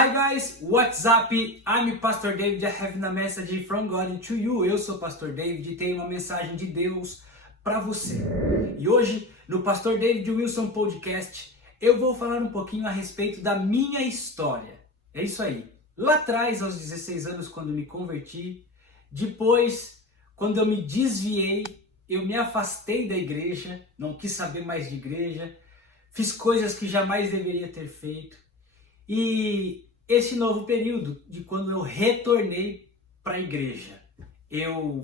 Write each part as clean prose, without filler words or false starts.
Hi guys, what's up? I'm Pastor David. I have a message from God to you. Eu sou o Pastor David e tenho uma mensagem de Deus para você. E hoje, no Pastor David Wilson Podcast, eu vou falar um pouquinho a respeito da minha história. É isso aí. Lá atrás, aos 16 anos, quando me converti, depois, quando eu me desviei, eu me afastei da igreja, não quis saber mais de igreja, fiz coisas que jamais deveria ter feito. E esse novo período de quando eu retornei para a igreja,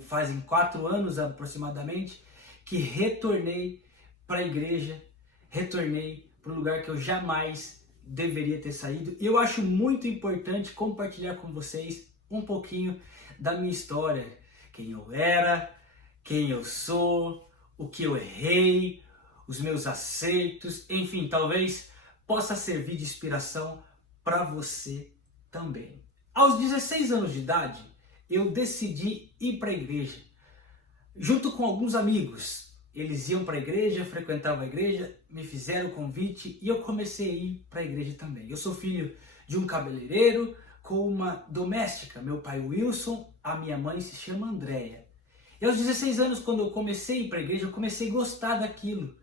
fazem 4 anos aproximadamente que retornei para a igreja, retornei para um lugar que eu jamais deveria ter saído. E eu acho muito importante compartilhar com vocês um pouquinho da minha história, quem eu era, quem eu sou, o que eu errei, os meus acertos, enfim, talvez possa servir de inspiração para você também. Aos 16 anos de idade, eu decidi ir para a igreja, junto com alguns amigos. Eles iam para a igreja, frequentavam a igreja, me fizeram o convite e eu comecei a ir para a igreja também. Eu sou filho de um cabeleireiro com uma doméstica, meu pai Wilson, a minha mãe se chama Andréia. E aos 16 anos, quando eu comecei a ir para a igreja, eu comecei a gostar daquilo.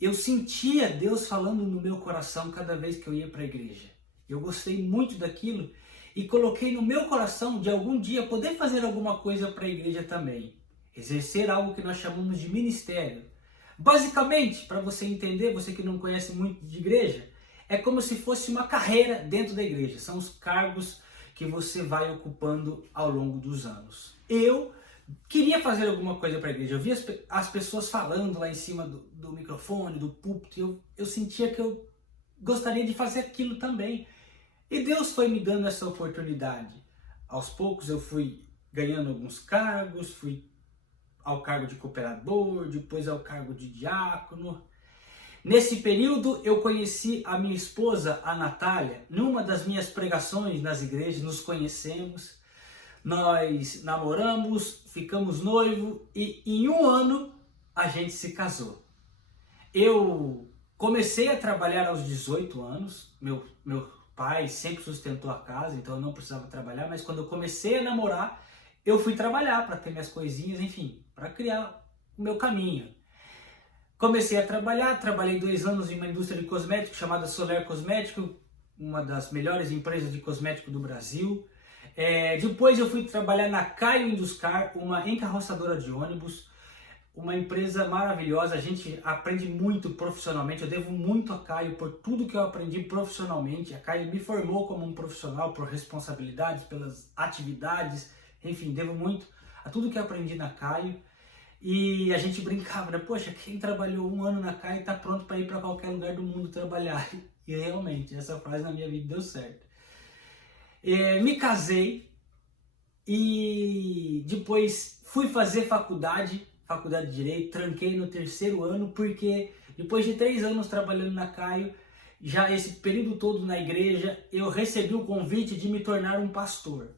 Eu sentia Deus falando no meu coração cada vez que eu ia para a igreja. Eu gostei muito daquilo e coloquei no meu coração de algum dia poder fazer alguma coisa para a igreja também. Exercer algo que nós chamamos de ministério. Basicamente, para você entender, você que não conhece muito de igreja, é como se fosse uma carreira dentro da igreja. São os cargos que você vai ocupando ao longo dos anos. Eu queria fazer alguma coisa para a igreja. Eu via as pessoas falando lá em cima do microfone, do púlpito. Eu sentia que eu gostaria de fazer aquilo também. E Deus foi me dando essa oportunidade. Aos poucos eu fui ganhando alguns cargos, fui ao cargo de cooperador, depois ao cargo de diácono. Nesse período eu conheci a minha esposa, a Natália, numa das minhas pregações nas igrejas, nos conhecemos. Nós namoramos, ficamos noivos e em 1 ano a gente se casou. Eu comecei a trabalhar aos 18 anos, meu pai sempre sustentou a casa, então eu não precisava trabalhar, mas quando eu comecei a namorar, eu fui trabalhar para ter minhas coisinhas, enfim, para criar o meu caminho. Comecei a trabalhar, trabalhei 2 anos em uma indústria de cosméticos chamada Soler Cosmético, uma das melhores empresas de cosmético do Brasil. Depois eu fui trabalhar na Caio Induscar, uma encarroçadora de ônibus, uma empresa maravilhosa. A gente aprende muito profissionalmente. Eu devo muito a Caio por tudo que eu aprendi profissionalmente. A Caio me formou como um profissional por responsabilidades, pelas atividades, enfim, devo muito a tudo que eu aprendi na Caio. E a gente brincava, né? Poxa, quem trabalhou 1 ano na Caio está pronto para ir para qualquer lugar do mundo trabalhar. E realmente, essa frase na minha vida deu certo. Me casei e depois fui fazer faculdade de Direito, tranquei no 3º ano, porque depois de 3 anos trabalhando na Caio, já esse período todo na igreja, eu recebi o convite de me tornar um pastor.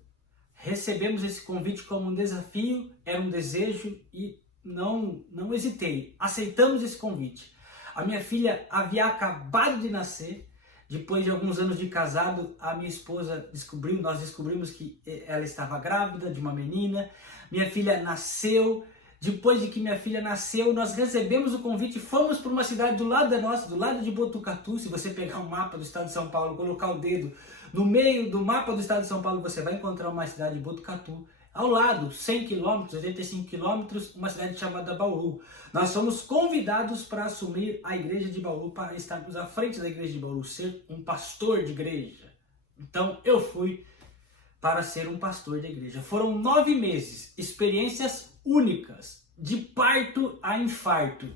Recebemos esse convite como um desafio, era um desejo e não hesitei, aceitamos esse convite. A minha filha havia acabado de nascer. Depois de alguns anos de casado, a minha esposa nós descobrimos que ela estava grávida de uma menina. Minha filha nasceu. Depois de que minha filha nasceu, nós recebemos o convite e fomos para uma cidade do lado da nossa, do lado de Botucatu. Se você pegar um mapa do estado de São Paulo, colocar o dedo no meio do mapa do estado de São Paulo, você vai encontrar uma cidade de Botucatu. Ao lado, 100 km, 85 km, uma cidade chamada Bauru. Nós fomos convidados para assumir a igreja de Bauru, para estarmos à frente da igreja de Bauru, ser um pastor de igreja. Então eu fui para ser um pastor de igreja. Foram 9 meses, experiências únicas, de parto a infarto.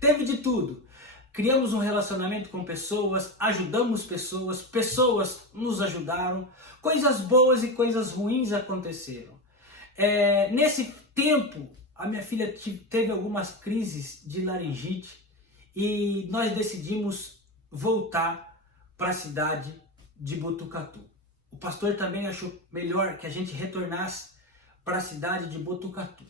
Teve de tudo. Criamos um relacionamento com pessoas, ajudamos pessoas, pessoas nos ajudaram, coisas boas e coisas ruins aconteceram. Nesse tempo, a minha filha teve algumas crises de laringite e nós decidimos voltar para a cidade de Botucatu. O pastor também achou melhor que a gente retornasse para a cidade de Botucatu.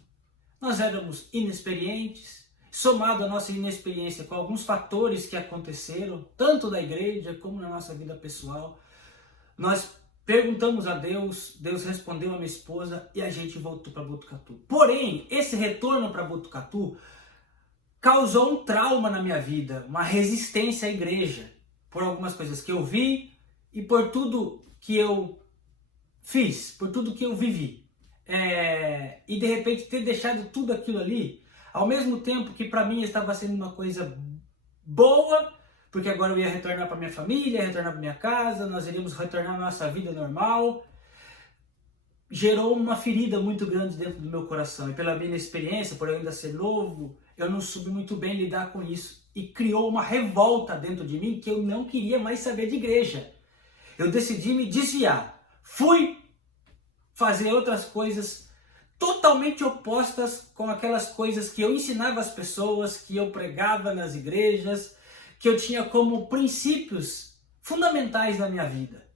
Nós éramos inexperientes, somado à nossa inexperiência com alguns fatores que aconteceram, tanto na igreja como na nossa vida pessoal, Nós perguntamos a Deus, Deus respondeu a minha esposa e a gente voltou para Botucatu. Porém, esse retorno para Botucatu causou um trauma na minha vida, uma resistência à igreja, por algumas coisas que eu vi e por tudo que eu fiz, por tudo que eu vivi. E de repente ter deixado tudo aquilo ali, ao mesmo tempo que para mim estava sendo uma coisa boa, porque agora eu ia retornar para minha família, retornar para minha casa, nós iríamos retornar à nossa vida normal, gerou uma ferida muito grande dentro do meu coração. E pela minha experiência, por eu ainda ser novo, eu não soube muito bem lidar com isso. E criou uma revolta dentro de mim que eu não queria mais saber de igreja. Eu decidi me desviar. Fui fazer outras coisas totalmente opostas com aquelas coisas que eu ensinava às pessoas, que eu pregava nas igrejas, que eu tinha como princípios fundamentais na minha vida.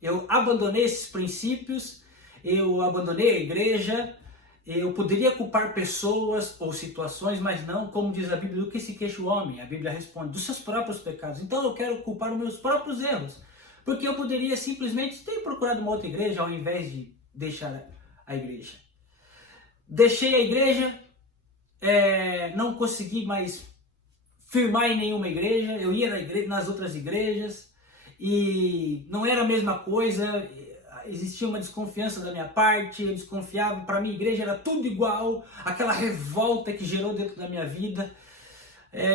Eu abandonei esses princípios, eu abandonei a igreja, eu poderia culpar pessoas ou situações, mas não, como diz a Bíblia, do que se queixa o homem. A Bíblia responde, dos seus próprios pecados. Então eu quero culpar os meus próprios erros, porque eu poderia simplesmente ter procurado uma outra igreja ao invés de deixar a igreja. Deixei a igreja, não consegui mais firmar em nenhuma igreja, eu ia nas outras igrejas e não era a mesma coisa, existia uma desconfiança da minha parte, eu desconfiava, para mim a igreja era tudo igual, aquela revolta que gerou dentro da minha vida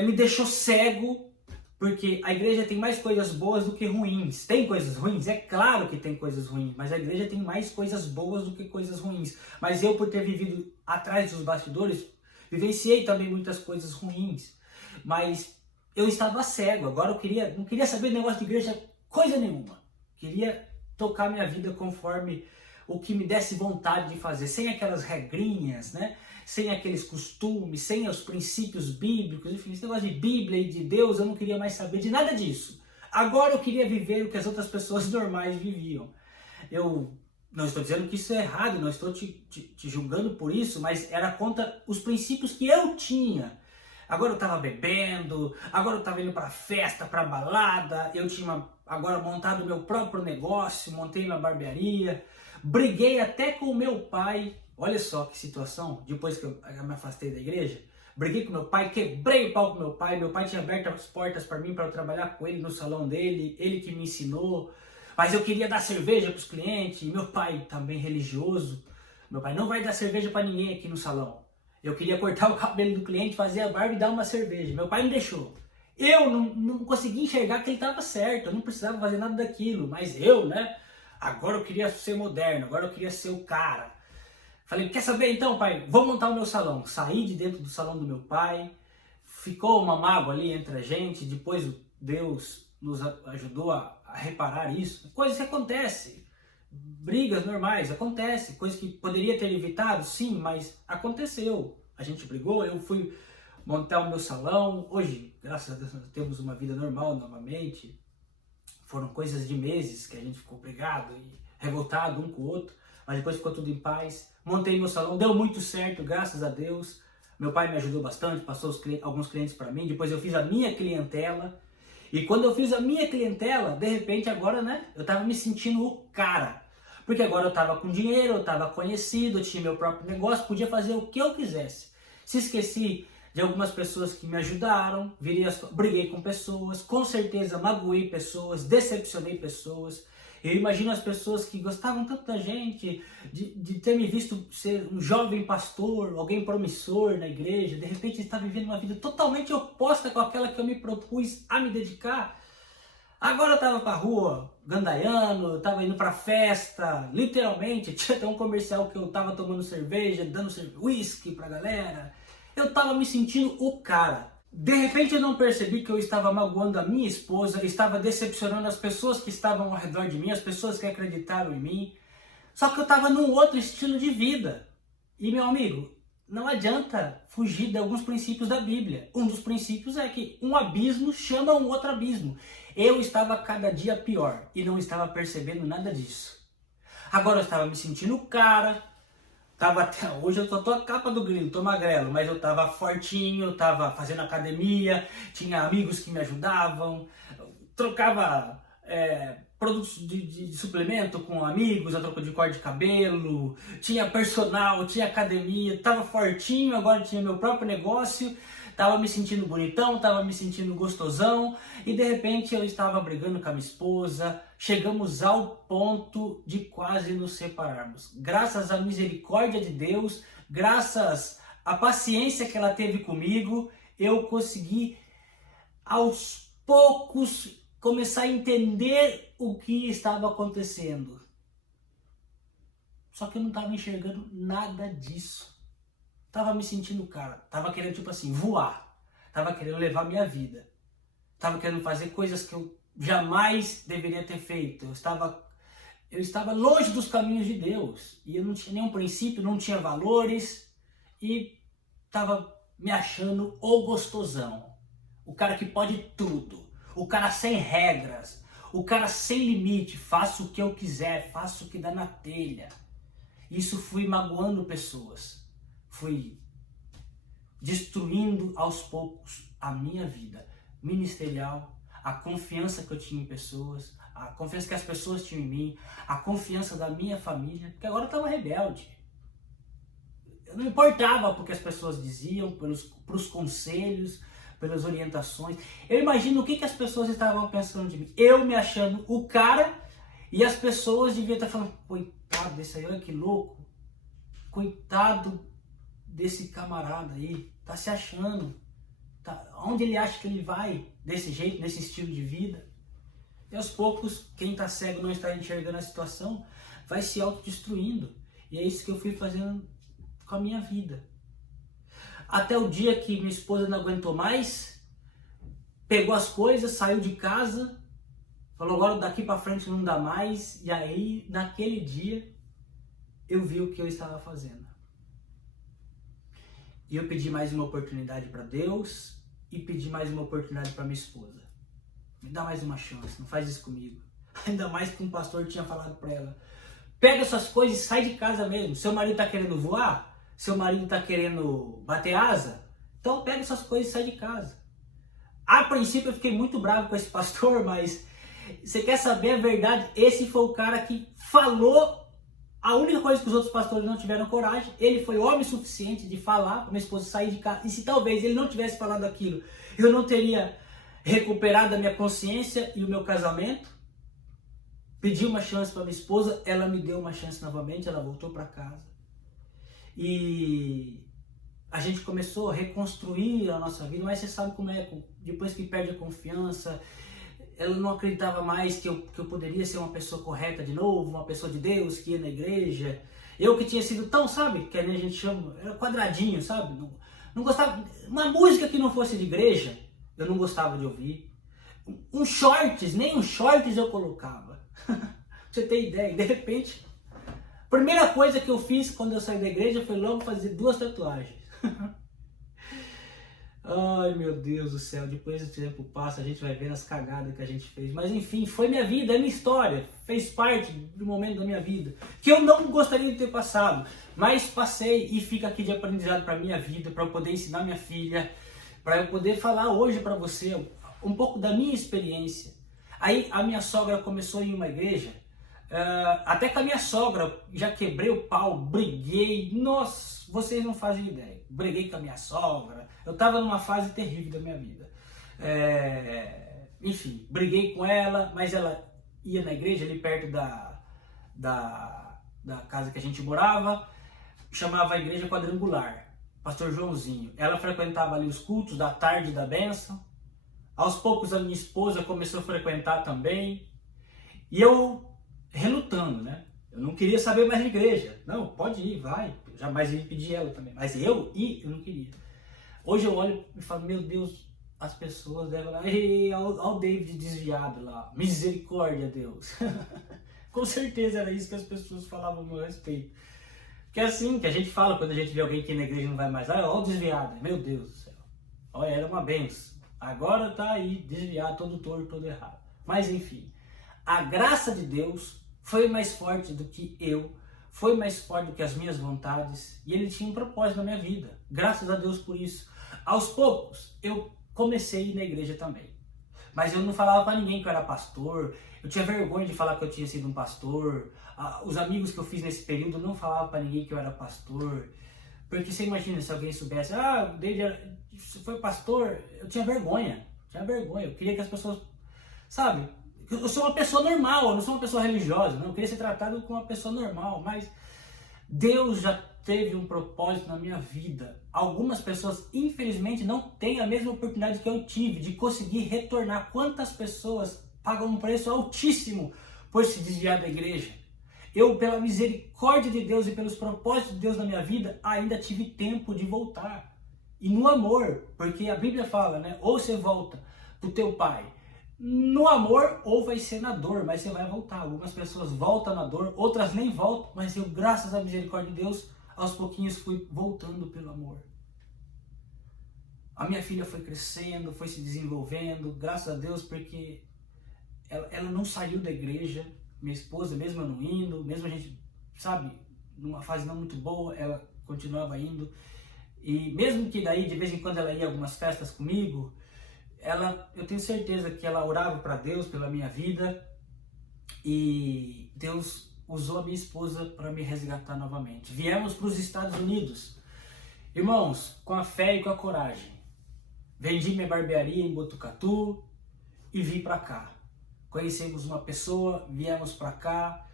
me deixou cego, porque a igreja tem mais coisas boas do que ruins. Tem coisas ruins? É claro que tem coisas ruins, mas a igreja tem mais coisas boas do que coisas ruins. Mas eu, por ter vivido atrás dos bastidores, vivenciei também muitas coisas ruins. Mas eu estava cego, agora eu não queria saber do negócio de igreja coisa nenhuma. Queria tocar minha vida conforme o que me desse vontade de fazer, sem aquelas regrinhas, né? Sem aqueles costumes, sem os princípios bíblicos, enfim, esse negócio de Bíblia e de Deus, eu não queria mais saber de nada disso. Agora eu queria viver o que as outras pessoas normais viviam. Eu não estou dizendo que isso é errado, não estou te julgando por isso, mas era contra os princípios que eu tinha. Agora eu estava bebendo, agora eu estava indo para festa, para balada, eu tinha agora montado o meu próprio negócio, montei minha barbearia, briguei até com o meu pai. Olha só que situação, depois que eu me afastei da igreja, briguei com meu pai, quebrei o pau com meu pai tinha aberto as portas para mim, para eu trabalhar com ele no salão dele, ele que me ensinou, mas eu queria dar cerveja para os clientes, e meu pai também religioso, meu pai não vai dar cerveja para ninguém aqui no salão. Eu queria cortar o cabelo do cliente, fazer a barba e dar uma cerveja, meu pai não deixou. Eu não consegui enxergar que ele estava certo, eu não precisava fazer nada daquilo, mas eu, né, agora eu queria ser moderno, agora eu queria ser o cara. Falei, quer saber então, pai? Vou montar o meu salão. Saí de dentro do salão do meu pai, ficou uma mágoa ali entre a gente, depois Deus nos ajudou a reparar isso. Coisas que acontecem, brigas normais, acontece, coisas que poderia ter evitado, sim, mas aconteceu. A gente brigou, eu fui montar o meu salão, hoje, graças a Deus, nós temos uma vida normal novamente. Foram coisas de meses que a gente ficou brigado e revoltado um com o outro, mas depois ficou tudo em paz. Montei meu salão, deu muito certo, graças a Deus. Meu pai me ajudou bastante, passou alguns clientes para mim. Depois eu fiz a minha clientela. E quando eu fiz a minha clientela, de repente agora, né, eu tava me sentindo o cara. Porque agora eu tava com dinheiro, eu tava conhecido, eu tinha meu próprio negócio, podia fazer o que eu quisesse. Se esqueci de algumas pessoas que me ajudaram, briguei com pessoas, com certeza magoei pessoas, decepcionei pessoas. Eu imagino as pessoas que gostavam tanto da gente, de ter me visto ser um jovem pastor, alguém promissor na igreja, de repente está vivendo uma vida totalmente oposta com aquela que eu me propus a me dedicar. Agora eu estava para a rua, gandaiano, eu estava indo para festa, literalmente, tinha até um comercial que eu estava tomando cerveja, dando uísque para a galera. Eu estava me sentindo o cara. De repente eu não percebi que eu estava magoando a minha esposa, estava decepcionando as pessoas que estavam ao redor de mim, as pessoas que acreditaram em mim. Só que eu estava num outro estilo de vida. E meu amigo, não adianta fugir de alguns princípios da Bíblia. Um dos princípios é que um abismo chama um outro abismo. Eu estava cada dia pior e não estava percebendo nada disso. Agora eu estava me sentindo o cara. Hoje eu tô a capa do grilo, tô magrelo, mas eu tava fortinho, eu tava fazendo academia, tinha amigos que me ajudavam, trocava produtos de suplemento com amigos, a troca de corte de cabelo, tinha personal, tinha academia, tava fortinho, agora tinha meu próprio negócio, tava me sentindo bonitão, tava me sentindo gostosão, e de repente eu estava brigando com a minha esposa, chegamos ao ponto de quase nos separarmos. Graças à misericórdia de Deus, graças à paciência que ela teve comigo, eu consegui aos poucos começar a entender o que estava acontecendo. Só que eu não estava enxergando nada disso. Tava me sentindo, cara, tava querendo tipo assim, voar. Tava querendo levar minha vida. Tava querendo fazer coisas que eu jamais deveria ter feito. Eu estava longe dos caminhos de Deus. E eu não tinha nenhum princípio, não tinha valores. E tava me achando o gostosão. O cara que pode tudo. O cara sem regras, o cara sem limite, faço o que eu quiser, faço o que dá na telha. Isso fui magoando pessoas, fui destruindo aos poucos a minha vida ministerial, a confiança que eu tinha em pessoas, a confiança que as pessoas tinham em mim, a confiança da minha família, porque agora eu estava rebelde. Eu não importava porque as pessoas diziam, pelos conselhos, pelas orientações. Eu imagino o que as pessoas estavam pensando de mim. Eu me achando o cara e as pessoas deviam estar falando, coitado desse aí, olha que louco. Coitado desse camarada aí, tá se achando. Onde ele acha que ele vai desse jeito, nesse estilo de vida? E aos poucos, quem está cego não está enxergando a situação, vai se autodestruindo. E é isso que eu fui fazendo com a minha vida. Até o dia que minha esposa não aguentou mais, pegou as coisas, saiu de casa, falou, agora daqui para frente não dá mais. E aí, naquele dia, eu vi o que eu estava fazendo. E eu pedi mais uma oportunidade para Deus e pedi mais uma oportunidade para minha esposa. Me dá mais uma chance, não faz isso comigo. Ainda mais que um pastor tinha falado para ela, pega suas coisas e sai de casa mesmo. Seu marido está querendo voar? Seu marido está querendo bater asa? Então pega essas coisas e sai de casa. A princípio eu fiquei muito bravo com esse pastor, mas você quer saber a verdade? Esse foi o cara que falou a única coisa que os outros pastores não tiveram coragem. Ele foi homem suficiente de falar para minha esposa sair de casa. E se talvez ele não tivesse falado aquilo, eu não teria recuperado a minha consciência e o meu casamento. Pedi uma chance para minha esposa, ela me deu uma chance novamente, ela voltou para casa. E a gente começou a reconstruir a nossa vida, mas você sabe como é, depois que perde a confiança, ela não acreditava mais que eu poderia ser uma pessoa correta de novo, uma pessoa de Deus, que ia na igreja. Eu que tinha sido tão, sabe, que a gente chama, era quadradinho, sabe, não gostava, uma música que não fosse de igreja, eu não gostava de ouvir. Um shorts, nem um shorts eu colocava. Pra você ter ideia, de repente... Primeira coisa que eu fiz quando eu saí da igreja foi logo fazer 2 tatuagens. Ai meu Deus do céu, depois do tempo passa, a gente vai ver as cagadas que a gente fez. Mas enfim, foi minha vida, é minha história, fez parte do momento da minha vida, que eu não gostaria de ter passado, mas passei e fica aqui de aprendizado para minha vida, para eu poder ensinar minha filha, para eu poder falar hoje para você um pouco da minha experiência. Aí a minha sogra começou a ir em uma igreja, até com a minha sogra, já quebrei o pau, briguei, nossa, vocês não fazem ideia, briguei com a minha sogra, eu estava numa fase terrível da minha vida, enfim, briguei com ela, mas ela ia na igreja ali perto da casa que a gente morava, chamava a igreja quadrangular, pastor Joãozinho, ela frequentava ali os cultos da tarde da bênção, aos poucos a minha esposa começou a frequentar também, e eu relutando, né? Eu não queria saber mais de igreja. Não, pode ir, vai. Eu jamais ia pedir ela também. Mas eu não queria. Hoje eu olho e falo, meu Deus, as pessoas devem lá, olha o David desviado lá. Misericórdia, Deus. Com certeza era isso que as pessoas falavam a meu respeito. Que é assim que a gente fala quando a gente vê alguém que na igreja não vai mais. Olha o desviado. Meu Deus do céu. Olha, era uma benção. Agora tá aí, desviado, todo torto, todo errado. Mas enfim, a graça de Deus foi mais forte do que eu, foi mais forte do que as minhas vontades, e ele tinha um propósito na minha vida. Graças a Deus por isso. Aos poucos, eu comecei a ir na igreja também. Mas eu não falava para ninguém que eu era pastor. Eu tinha vergonha de falar que eu tinha sido um pastor. Os amigos que eu fiz nesse período não falavam para ninguém que eu era pastor. Porque você imagina se alguém soubesse, o David foi pastor, eu tinha vergonha. Eu queria que as pessoas, sabe, eu sou uma pessoa normal, eu não sou uma pessoa religiosa, não, eu queria ser tratado como uma pessoa normal, mas Deus já teve um propósito na minha vida. Algumas pessoas, infelizmente, não têm a mesma oportunidade que eu tive de conseguir retornar. Quantas pessoas pagam um preço altíssimo por se desviar da igreja? Eu, pela misericórdia de Deus e pelos propósitos de Deus na minha vida, ainda tive tempo de voltar. E no amor, porque a Bíblia fala, né? Ou você volta pro teu pai no amor, ou vai ser na dor, mas você vai voltar. Algumas pessoas voltam na dor, outras nem voltam, mas eu, graças à misericórdia de Deus, aos pouquinhos fui voltando pelo amor. A minha filha foi crescendo, foi se desenvolvendo, graças a Deus, porque ela não saiu da igreja. Minha esposa, mesmo eu não indo, mesmo a gente, sabe, numa fase não muito boa, ela continuava indo. E mesmo que daí, de vez em quando, ela ia a algumas festas comigo, eu tenho certeza que ela orava para Deus pela minha vida, e Deus usou a minha esposa para me resgatar novamente. Viemos para os Estados Unidos, irmãos, com a fé e com a coragem. Vendi minha barbearia em Botucatu e vim para cá. Conhecemos uma pessoa, viemos para cá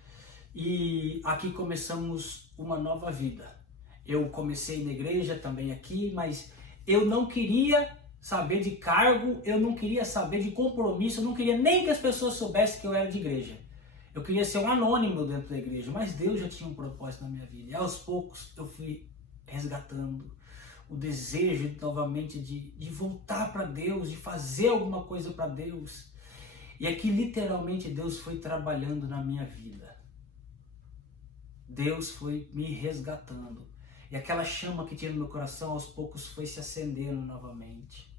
e aqui começamos uma nova vida. Eu comecei na igreja também aqui, mas eu não queria saber de cargo, eu não queria saber de compromisso, eu não queria nem que as pessoas soubessem que eu era de igreja. Eu queria ser um anônimo dentro da igreja, mas Deus já tinha um propósito na minha vida. E aos poucos eu fui resgatando o desejo novamente de voltar para Deus, de fazer alguma coisa para Deus. E aqui literalmente Deus foi trabalhando na minha vida. Deus foi me resgatando. E aquela chama que tinha no meu coração aos poucos foi se acendendo novamente.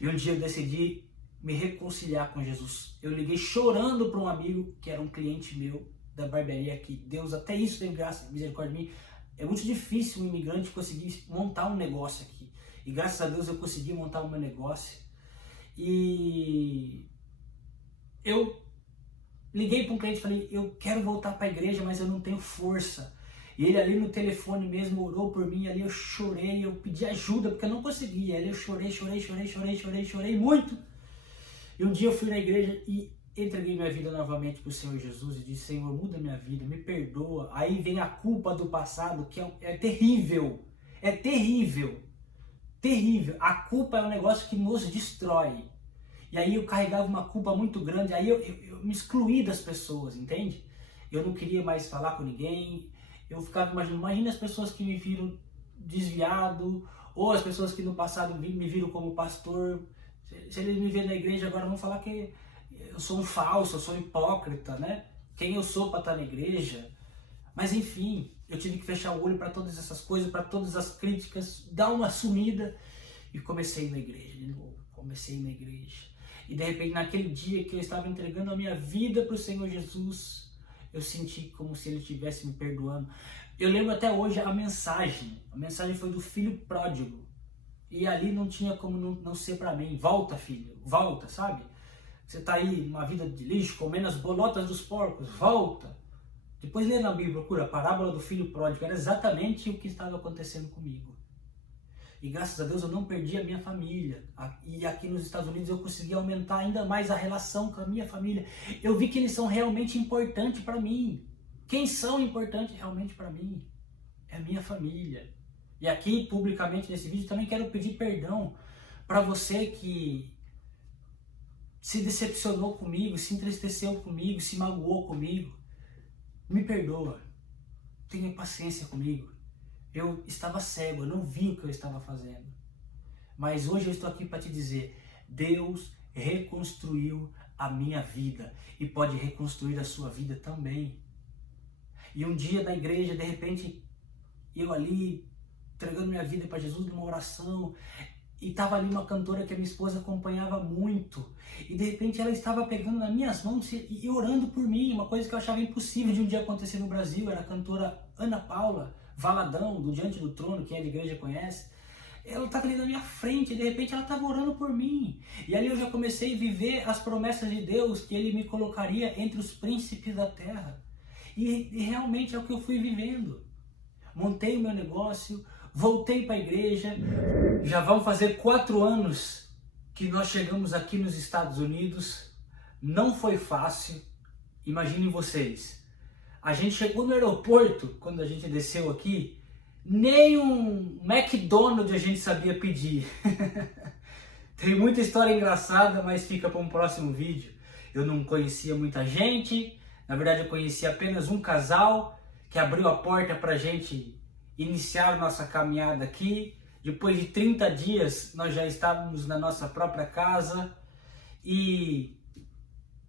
E um dia eu decidi me reconciliar com Jesus. Eu liguei chorando para um amigo que era um cliente meu da barbearia aqui. Deus até isso teve graça e misericórdia de mim. É muito difícil um imigrante conseguir montar um negócio aqui. E graças a Deus eu consegui montar um meu negócio. E eu liguei para um cliente e falei, eu quero voltar para a igreja, mas eu não tenho força. E ele ali no telefone mesmo orou por mim, ali eu chorei, eu pedi ajuda, porque eu não conseguia. Ali eu chorei muito. E um dia eu fui na igreja e entreguei minha vida novamente para o Senhor Jesus e disse, Senhor, muda minha vida, me perdoa. Aí vem a culpa do passado, que é terrível, terrível. A culpa é um negócio que nos destrói. E aí eu carregava uma culpa muito grande, aí eu me excluí das pessoas, entende? Eu não queria mais falar com ninguém, eu ficava imaginando, imagina as pessoas que me viram desviado, ou as pessoas que no passado me viram como pastor, se eles me verem na igreja agora vão falar que eu sou um falso, eu sou um hipócrita, né? Quem eu sou para estar na igreja? Mas enfim, eu tive que fechar o olho para todas essas coisas, para todas as críticas, dar uma sumida e comecei na igreja de novo, E de repente, naquele dia que eu estava entregando a minha vida para o Senhor Jesus, eu senti como se Ele estivesse me perdoando. Eu lembro até hoje a mensagem foi do filho pródigo. E ali não tinha como não ser para mim. Volta, filho, volta, sabe? Você está aí numa vida de lixo, comendo as bolotas dos porcos, volta. Depois lê na Bíblia, procura a parábola do filho pródigo. Era exatamente o que estava acontecendo comigo. E graças a Deus eu não perdi a minha família. E aqui nos Estados Unidos eu consegui aumentar ainda mais a relação com a minha família. Eu vi que eles são realmente importantes para mim. Quem são importantes realmente para mim? É a minha família. E aqui, publicamente, nesse vídeo, também quero pedir perdão para você que se decepcionou comigo, se entristeceu comigo, se magoou comigo. Me perdoa. Tenha paciência comigo. Eu estava cego, eu não vi o que eu estava fazendo. Mas hoje eu estou aqui para te dizer, Deus reconstruiu a minha vida e pode reconstruir a sua vida também. E um dia da igreja, de repente, eu ali, entregando minha vida para Jesus numa oração, e estava ali uma cantora que a minha esposa acompanhava muito, e de repente ela estava pegando nas minhas mãos e orando por mim, uma coisa que eu achava impossível de um dia acontecer no Brasil. Era a cantora Ana Paula Valadão, do Diante do Trono, quem é de igreja conhece. ela estava ali na minha frente, de repente ela estava orando por mim. E ali eu já comecei a viver as promessas de Deus, que Ele me colocaria entre os príncipes da terra. E realmente é o que eu fui vivendo. Montei o meu negócio, voltei para a igreja. Já vão fazer 4 anos que nós chegamos aqui nos Estados Unidos. Não foi fácil, imaginem vocês. A gente chegou no aeroporto, quando a gente desceu aqui, nem um McDonald's a gente sabia pedir. Tem muita história engraçada, mas fica para um próximo vídeo. Eu não conhecia muita gente, na verdade eu conhecia apenas um casal que abriu a porta para a gente iniciar nossa caminhada aqui. Depois de 30 dias nós já estávamos na nossa própria casa e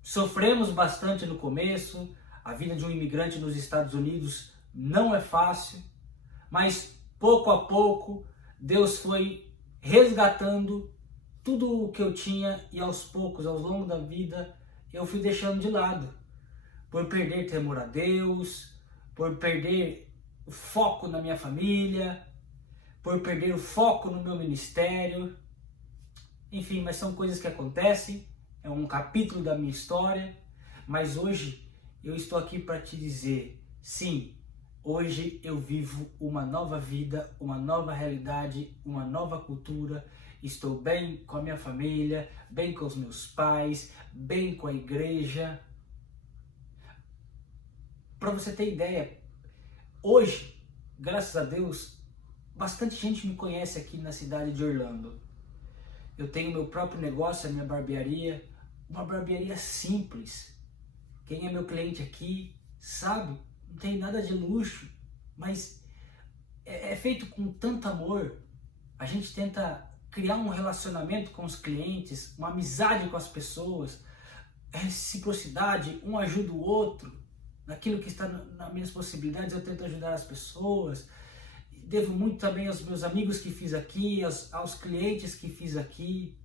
sofremos bastante no começo. A vida de um imigrante nos Estados Unidos não é fácil, mas pouco a pouco Deus foi resgatando tudo o que eu tinha e aos poucos, ao longo da vida, eu fui deixando de lado. Por perder temor a Deus, por perder o foco na minha família, por perder o foco no meu ministério. Enfim, mas são coisas que acontecem, é um capítulo da minha história, mas hoje eu estou aqui para te dizer, sim, hoje eu vivo uma nova vida, uma nova realidade, uma nova cultura. Estou bem com a minha família, bem com os meus pais, bem com a igreja. Para você ter ideia, hoje, graças a Deus, bastante gente me conhece aqui na cidade de Orlando. Eu tenho meu próprio negócio, a minha barbearia, uma barbearia simples. Quem é meu cliente aqui sabe, não tem nada de luxo, mas é feito com tanto amor. A gente tenta criar um relacionamento com os clientes, uma amizade com as pessoas, reciprocidade, um ajuda o outro. Naquilo que está nas minhas possibilidades, eu tento ajudar as pessoas. Devo muito também aos meus amigos que fiz aqui, aos clientes que fiz aqui.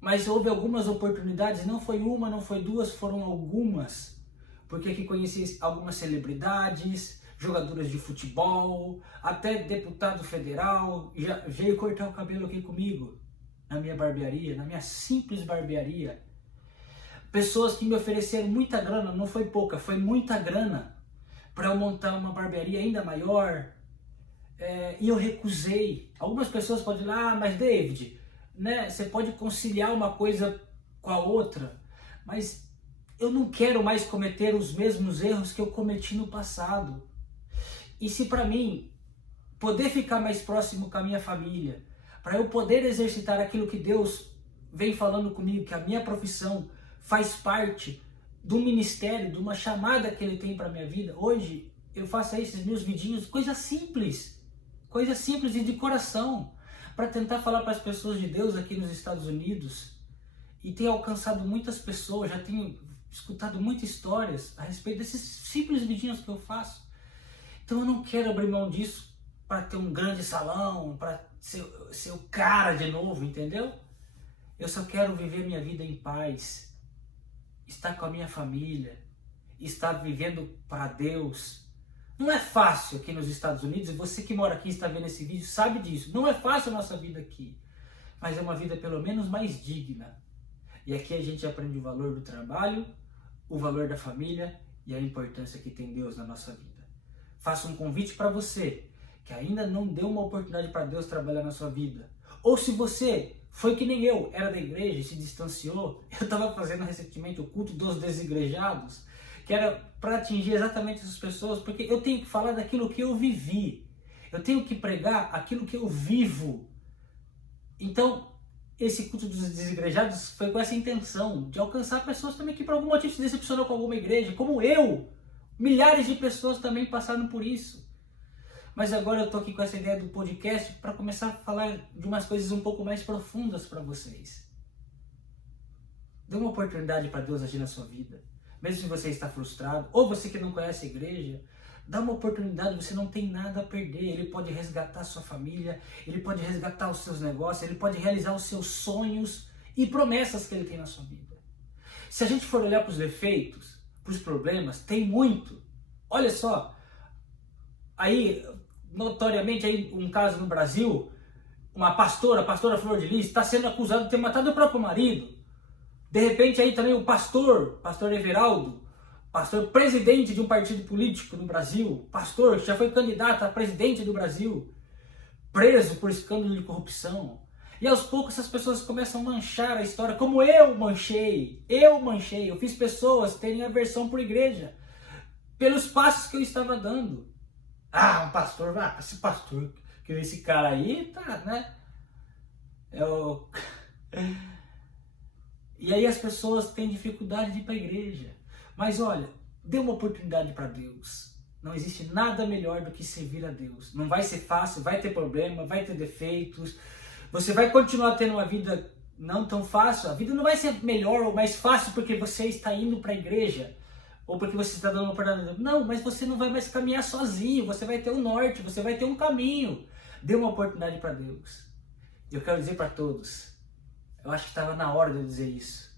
Mas houve algumas oportunidades, não foi uma, não foi duas, foram algumas. Porque aqui conheci algumas celebridades, jogadoras de futebol, até deputado federal, já veio cortar o cabelo aqui comigo, na minha barbearia, na minha simples barbearia. Pessoas que me ofereceram muita grana, não foi pouca, foi muita grana, para eu montar uma barbearia ainda maior, e eu recusei. Algumas pessoas podem dizer, mas David, né, você pode conciliar uma coisa com a outra, mas eu não quero mais cometer os mesmos erros que eu cometi no passado. E se para mim, poder ficar mais próximo com a minha família, para eu poder exercitar aquilo que Deus vem falando comigo, que a minha profissão faz parte do ministério, de uma chamada que Ele tem para a minha vida, hoje eu faço esses meus vidinhos, coisa simples e de coração, para tentar falar para as pessoas de Deus aqui nos Estados Unidos, e tenho alcançado muitas pessoas, já tenho escutado muitas histórias a respeito desses simples vidinhos que eu faço. Então eu não quero abrir mão disso para ter um grande salão, para ser o cara de novo, entendeu? Eu só quero viver minha vida em paz, estar com a minha família, estar vivendo para Deus. Não é fácil aqui nos Estados Unidos, e você que mora aqui e está vendo esse vídeo sabe disso. Não é fácil a nossa vida aqui, mas é uma vida pelo menos mais digna. E aqui a gente aprende o valor do trabalho, o valor da família e a importância que tem Deus na nossa vida. Faço um convite para você que ainda não deu uma oportunidade para Deus trabalhar na sua vida. Ou se você foi que nem eu, era da igreja e se distanciou, eu estava fazendo recentemente o culto dos desigrejados, que era para atingir exatamente essas pessoas, porque eu tenho que falar daquilo que eu vivi. Eu tenho que pregar aquilo que eu vivo. Então, esse culto dos desigrejados foi com essa intenção de alcançar pessoas também que por algum motivo se decepcionou com alguma igreja, como eu. Milhares de pessoas também passaram por isso. Mas agora eu estou aqui com essa ideia do podcast para começar a falar de umas coisas um pouco mais profundas para vocês. Dê uma oportunidade para Deus agir na sua vida. Mesmo se você está frustrado, ou você que não conhece a igreja, dá uma oportunidade, você não tem nada a perder. Ele pode resgatar a sua família, Ele pode resgatar os seus negócios, Ele pode realizar os seus sonhos e promessas que Ele tem na sua vida. Se a gente for olhar para os defeitos, para os problemas, tem muito. Olha só, aí, notoriamente, aí, um caso no Brasil, uma pastora, a pastora Flor de Lis, está sendo acusada de ter matado o próprio marido. De repente aí também o pastor Everaldo, pastor presidente de um partido político no Brasil, pastor que já foi candidato a presidente do Brasil, preso por escândalo de corrupção. E aos poucos essas pessoas começam a manchar a história, como eu manchei, eu fiz pessoas terem aversão por igreja, pelos passos que eu estava dando. Ah, um pastor, esse pastor, que esse cara aí, tá, né? E aí as pessoas têm dificuldade de ir para a igreja. Mas olha, dê uma oportunidade para Deus. Não existe nada melhor do que servir a Deus. Não vai ser fácil, vai ter problema, vai ter defeitos. Você vai continuar tendo uma vida não tão fácil. A vida não vai ser melhor ou mais fácil porque você está indo para a igreja. Ou porque você está dando uma oportunidade. Não, mas você não vai mais caminhar sozinho. Você vai ter um norte, você vai ter um caminho. Dê uma oportunidade para Deus. Eu quero dizer para todos, eu acho que estava na hora de eu dizer isso.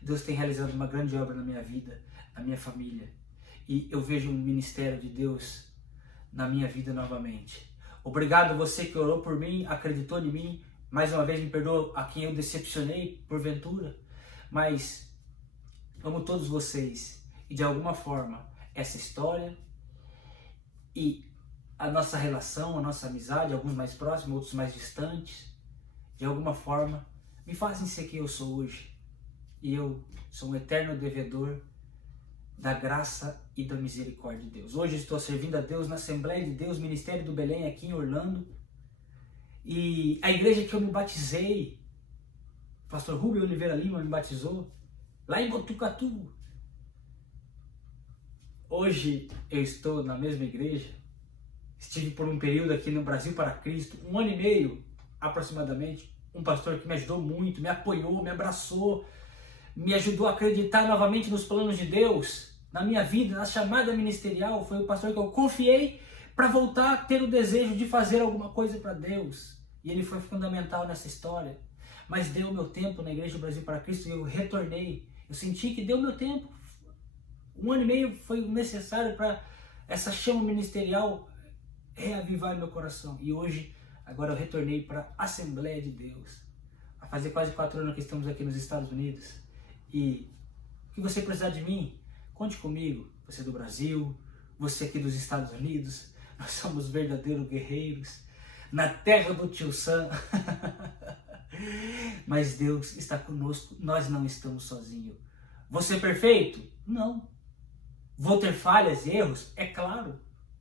Deus tem realizado uma grande obra na minha vida, na minha família. E eu vejo um ministério de Deus na minha vida novamente. Obrigado a você que orou por mim, acreditou em mim. Mais uma vez me perdoa a quem eu decepcionei porventura. Mas amo todos vocês. E de alguma forma, essa história e a nossa relação, a nossa amizade, alguns mais próximos, outros mais distantes, de alguma forma, me fazem ser quem eu sou hoje. E eu sou um eterno devedor da graça e da misericórdia de Deus. Hoje estou servindo a Deus na Assembleia de Deus, Ministério do Belém, aqui em Orlando. E a igreja que eu me batizei, o pastor Rubem Oliveira Lima me batizou, lá em Botucatu. Hoje eu estou na mesma igreja. Estive por um período aqui no Brasil para Cristo, 1 ano e meio aproximadamente. Um pastor que me ajudou muito, me apoiou, me abraçou, me ajudou a acreditar novamente nos planos de Deus, na minha vida, na chamada ministerial. Foi o pastor que eu confiei para voltar a ter o desejo de fazer alguma coisa para Deus. E ele foi fundamental nessa história. Mas deu meu tempo na Igreja do Brasil para Cristo e eu retornei. Eu senti que deu meu tempo. 1 ano e meio foi necessário para essa chama ministerial reavivar meu coração. E hoje, agora eu retornei para a Assembleia de Deus. Há fazer quase 4 anos que estamos aqui nos Estados Unidos. E o que você precisar de mim, conte comigo. Você é do Brasil, você aqui dos Estados Unidos. Nós somos verdadeiros guerreiros na terra do Tio Sam. Mas Deus está conosco, nós não estamos sozinhos. Você é perfeito? Não. Vou ter falhas e erros? É claro.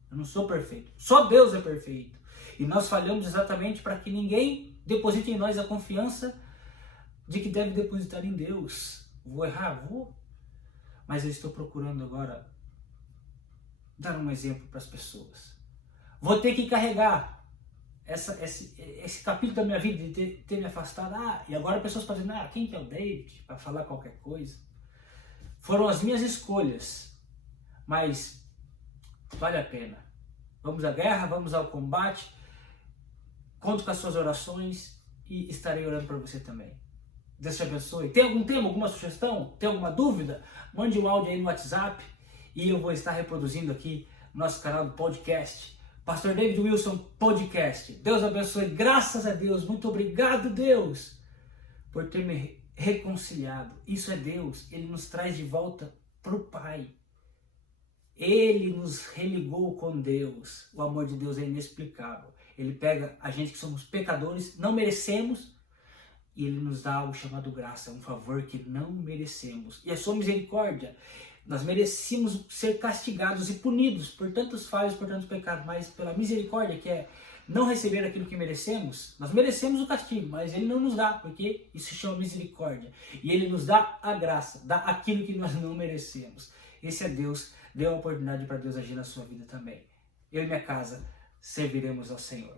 Eu não sou perfeito. Só Deus é perfeito. E nós falhamos exatamente para que ninguém deposite em nós a confiança de que deve depositar em Deus. Vou errar? Vou. Mas eu estou procurando agora dar um exemplo para as pessoas. Vou ter que carregar esse capítulo da minha vida de ter me afastado. E agora pessoas podem dizer, quem que é o David para falar qualquer coisa? Foram as minhas escolhas, mas vale a pena. Vamos à guerra, vamos ao combate, conto com as suas orações e estarei orando por você também. Deus te abençoe. Tem algum tema, alguma sugestão? Tem alguma dúvida? Mande um áudio aí no WhatsApp e eu vou estar reproduzindo aqui no nosso canal do podcast. Pastor David Wilson Podcast. Deus abençoe. Graças a Deus. Muito obrigado, Deus, por ter me reconciliado. Isso é Deus. Ele nos traz de volta para o Pai. Ele nos religou com Deus. O amor de Deus é inexplicável. Ele pega a gente que somos pecadores, não merecemos, e Ele nos dá o chamado graça, um favor que não merecemos. E a sua misericórdia, nós merecíamos ser castigados e punidos por tantos falhos, por tantos pecados, mas pela misericórdia, que é não receber aquilo que merecemos, nós merecemos o castigo, mas Ele não nos dá, porque isso se chama misericórdia. E Ele nos dá a graça, dá aquilo que nós não merecemos. Esse é Deus. Dê uma oportunidade para Deus agir na sua vida também. Eu e minha casa serviremos ao Senhor.